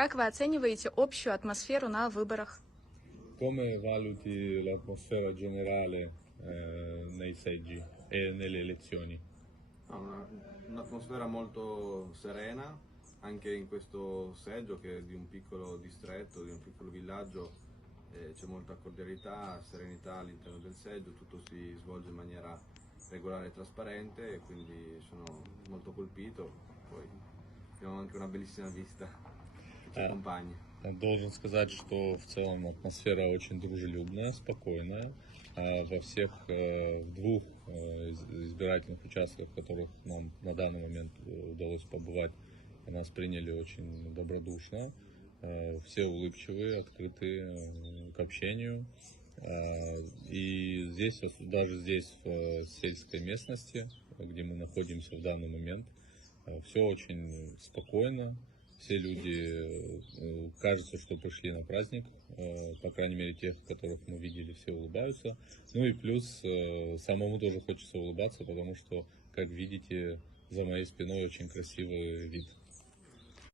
Как вы оцениваете общую атмосферу на выборах? Come valuti l'atmosfera generale nei seggi e nelle elezioni? Un'atmosfera molto serena, anche in questo seggio che è di un piccolo distretto, di un piccolo villaggio, c'è molta cordialità, serenità all'interno del seggio, tutto si svolge in maniera regolare e trasparente e quindi sono molto colpito. Poi abbiamo anche una bellissima vista che ci accompagna. Должен сказать, что в целом атмосфера очень дружелюбная, спокойная. Во всех в двух избирательных участках, в которых нам на данный момент удалось побывать, нас приняли очень добродушно. Все улыбчивые, открытые к общению. И здесь, даже здесь, в сельской местности, где мы находимся в данный момент, все очень спокойно. Все люди, кажется, что пришли на праздник, по крайней мере, тех, которых мы видели, все улыбаются. Ну и плюс, самому тоже хочется улыбаться, потому что, как видите, за моей спиной очень красивый вид.